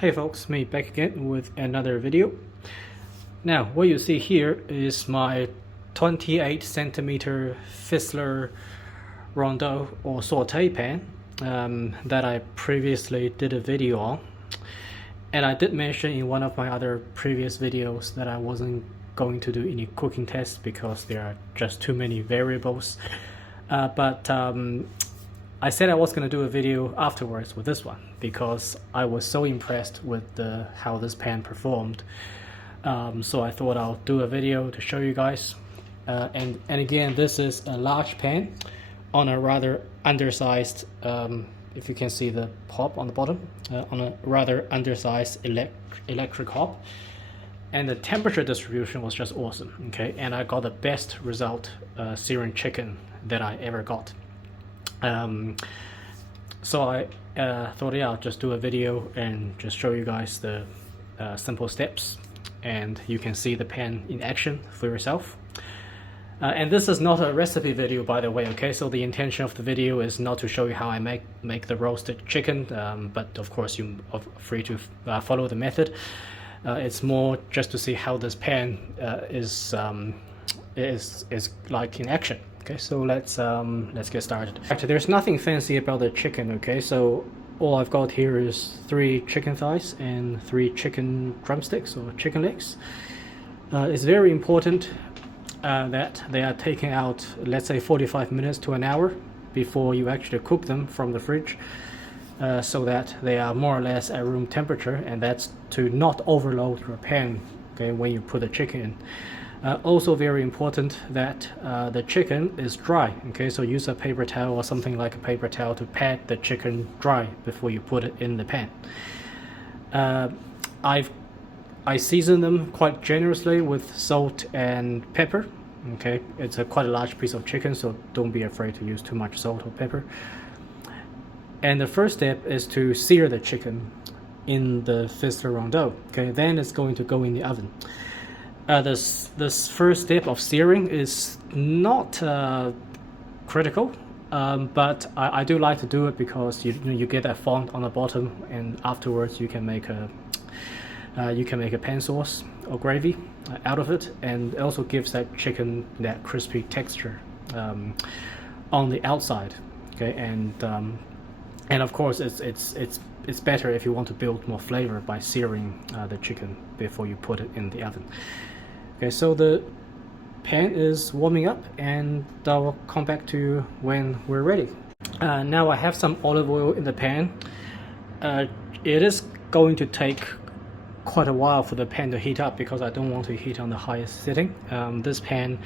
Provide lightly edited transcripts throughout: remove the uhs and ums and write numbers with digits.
Hey folks, me back again with another video. Now what you see here is my 28 centimeter Fissler Rondeau or Saute pan that I previously did a video on, and I did mention in one of my other previous videos that I wasn't going to do any cooking tests because there are just too many variables, but I said I was going to do a video afterwards with this one because I was so impressed with how this pan performed. So I thought I'll do a video to show you guys. And again, this is a large pan on a rather undersized, if you can see the hob on the bottom, on a rather undersized electric hob. And the temperature distribution was just awesome, okay? And I got the best result searing chicken that I ever got. So I thought, yeah, I'll just do a video and just show you guys the simple steps, and you can see the pan in action for yourself. And this is not a recipe video, by the way, okay? So the intention of the video is not to show you how I make the roasted chicken, but of course you are free to follow the method. It's more just to see how this pan is like in action. Okay, so let's get started. Actually, there's nothing fancy about the chicken, okay? So all I've got here is 3 chicken thighs and 3 chicken drumsticks or chicken legs. It's very important that they are taken out, let's say 45 minutes to an hour before you actually cook them from the fridge, so that they are more or less at room temperature, and that's to not overload your pan, okay, when you put the chicken in. Also very important that the chicken is dry, okay? So use a paper towel or something like a paper towel to pat the chicken dry before you put it in the pan. I season them quite generously with salt and pepper, okay? It's quite a large piece of chicken, so don't be afraid to use too much salt or pepper. And the first step is to sear the chicken in the Fissler Rondeau, okay? Then it's going to go in the oven. This first step of searing is not critical, but I do like to do it because you get that font on the bottom, and afterwards you can make a pan sauce or gravy out of it, and it also gives that chicken that crispy texture on the outside, okay? And of course it's better if you want to build more flavor by searing the chicken before you put it in the oven. Okay, so the pan is warming up, and I'll come back to you when we're ready. Now I have some olive oil in the pan. It is going to take quite a while for the pan to heat up because I don't want to heat on the highest setting. This pan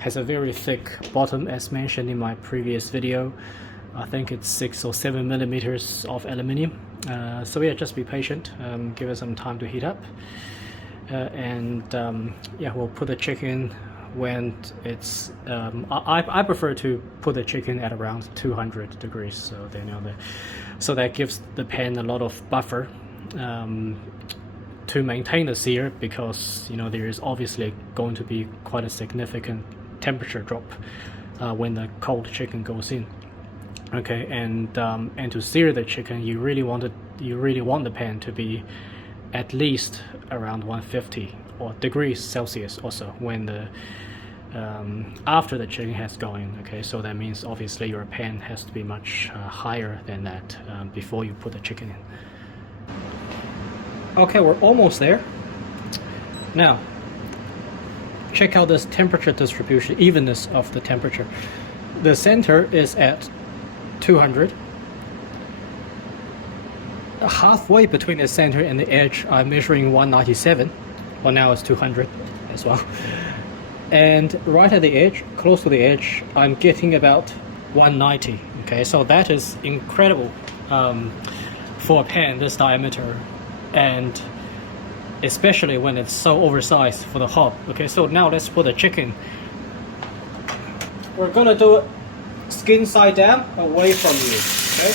has a very thick bottom, as mentioned in my previous video. I think it's 6 or 7 millimeters of aluminium. So yeah, just be patient, give it some time to heat up. Yeah, we'll put the chicken when it's I prefer to put the chicken at around 200 degrees, so they know that, so that gives the pan a lot of buffer to maintain the sear, because there is obviously going to be quite a significant temperature drop when the cold chicken goes in. Okay, and to sear the chicken, you really want the pan to be at least around 150 or degrees Celsius also when the after the chicken has gone in. Okay, so that means obviously your pan has to be much higher than that before you put the chicken in. Okay, we're almost there. Now check out this temperature distribution, evenness of the temperature. The center is at 200. Halfway between the center and the edge, I'm measuring 197. Well, now it's 200 as well. And right at the edge, close to the edge, I'm getting about 190. Okay, so that is incredible for a pan this diameter, and especially when it's so oversized for the hob. Okay, so now let's put the chicken. We're gonna do it skin side down, away from you. Okay.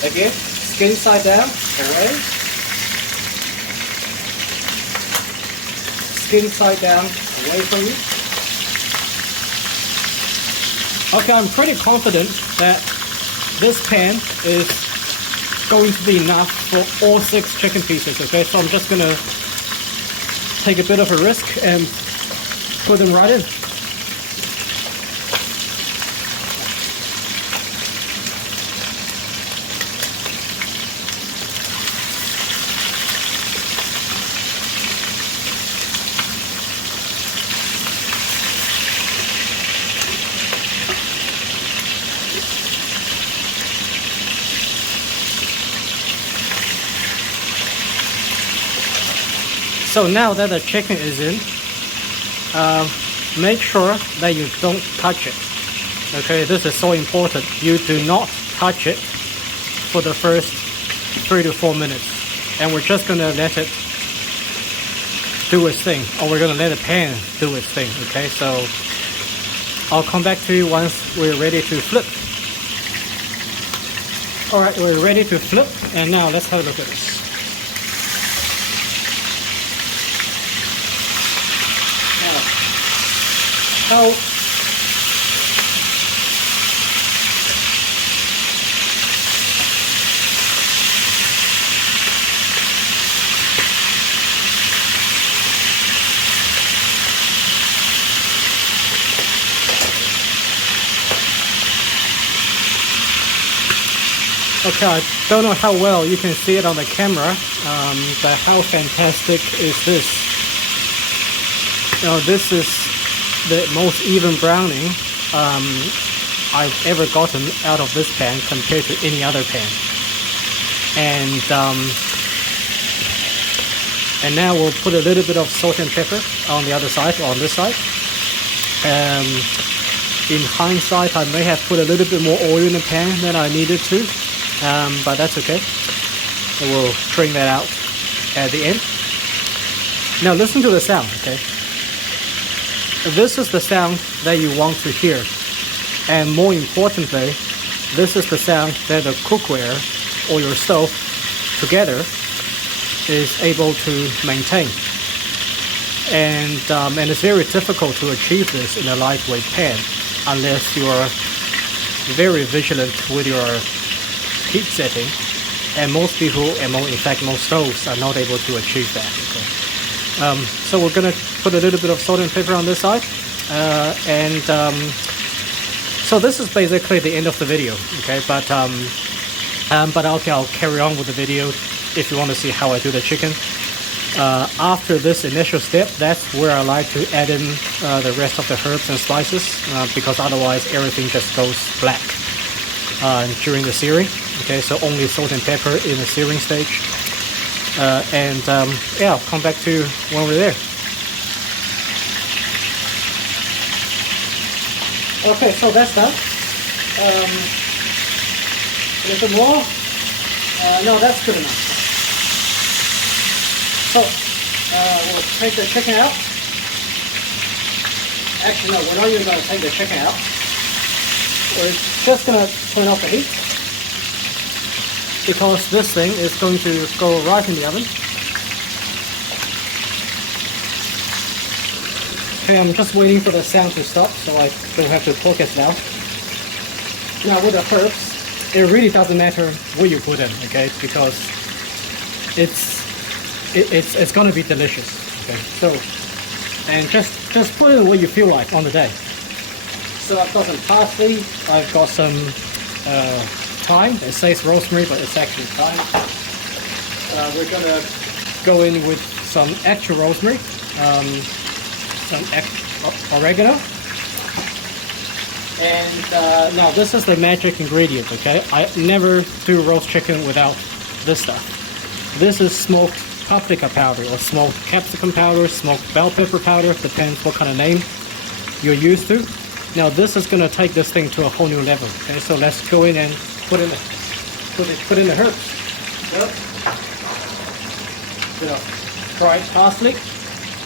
Again, skin side down, away. Skin side down, away from you. Okay, I'm pretty confident that this pan is going to be enough for all 6 chicken pieces, okay? So I'm just gonna take a bit of a risk and put them right in. So now that the chicken is in, make sure that you don't touch it. Okay, this is so important. You do not touch it for the first 3 to 4 minutes. And we're just gonna let it do its thing, or we're gonna let the pan do its thing, okay? So I'll come back to you once we're ready to flip. All right, we're ready to flip, and now let's have a look at this. How okay, I don't know how well you can see it on the camera, but how fantastic is this? Now this is the most even browning I've ever gotten out of this pan compared to any other pan. And now we'll put a little bit of salt and pepper on the other side, on this side. In hindsight, I may have put a little bit more oil in the pan than I needed to, but that's okay. We'll trim that out at the end. Now listen to the sound, okay? This is the sound that you want to hear, and more importantly, this is the sound that the cookware or your stove together is able to maintain. And it's very difficult to achieve this in a lightweight pan unless you are very vigilant with your heat setting, and most people, and in fact most stoves, are not able to achieve that. Okay? So we're gonna put a little bit of salt and pepper on this side, so this is basically the end of the video, okay? But okay, I'll carry on with the video if you want to see how I do the chicken. After this initial step, that's where I like to add in the rest of the herbs and spices, because otherwise everything just goes black during the searing. Okay, so only salt and pepper in the searing stage. Yeah, I'll come back to you when we're there. Okay, so that's done. A little more. No, that's good enough. So, we'll take the chicken out. Actually, no, we're not even going to take the chicken out. We're just going to turn off the heat, because this thing is going to go right in the oven. Okay, I'm just waiting for the sound to stop so I don't have to talk as loud. Now with the herbs, it really doesn't matter what you put in, okay? Because it's gonna be delicious. Okay, so and just put in what you feel like on the day. So I've got some parsley, I've got some thyme. It says rosemary, but it's actually thyme. We're gonna go in with some extra rosemary, some oregano, and now this is the magic ingredient. Okay, I never do roast chicken without this stuff. This is smoked paprika powder, or smoked capsicum powder, smoked bell pepper powder, depends what kind of name you're used to. Now this is going to take this thing to a whole new level. Okay, so let's go in and put in the herbs. Yep. Bit of fried parsley.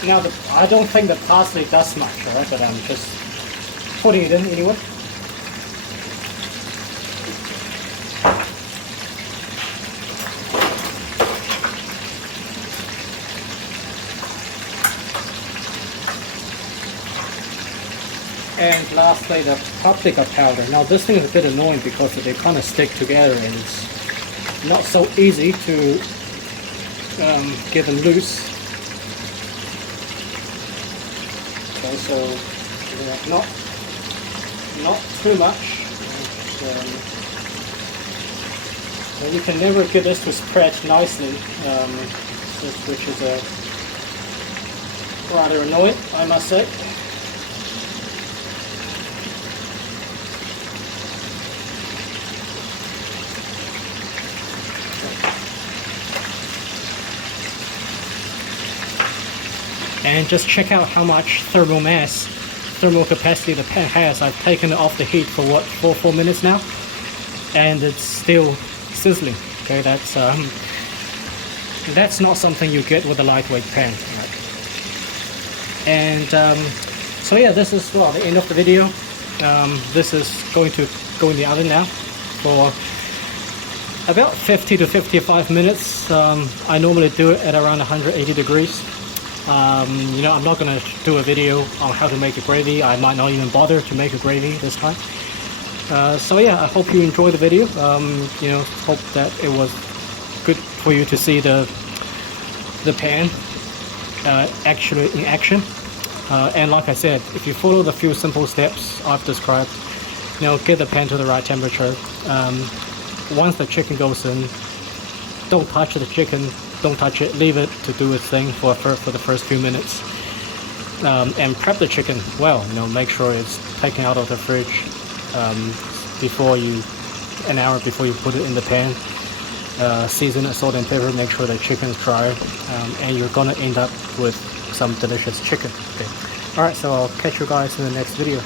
Now I don't think the parsley does much, alright, but I'm just putting it in anyway. And lastly, the paprika powder. Now this thing is a bit annoying because they kind of stick together, and not so easy to get them loose. Okay, so yeah, not too much. And you can never get this to spread nicely, which is rather annoying, I must say. And just check out how much thermal capacity the pan has. I've taken it off the heat for what, 4 minutes now, and it's still sizzling. Okay, that's not something you get with a lightweight pan, right? And so yeah, this is the end of the video. This is going to go in the oven now for about 50 to 55 minutes. I normally do it at around 180 degrees. You know, I'm not going to do a video on how to make a gravy. I might not even bother to make a gravy this time. So yeah, I hope you enjoyed the video. You know, hope that it was good for you to see the pan actually in action. And like I said, if you follow the few simple steps I've described, you know, get the pan to the right temperature. Once the chicken goes in, don't touch the chicken. Don't touch it, leave it to do its thing for the first few minutes. And prep the chicken well, you know, make sure it's taken out of the fridge an hour before you put it in the pan. Season it, salt and pepper, make sure the chicken's dry, and you're gonna end up with some delicious chicken. Okay. Alright, so I'll catch you guys in the next video.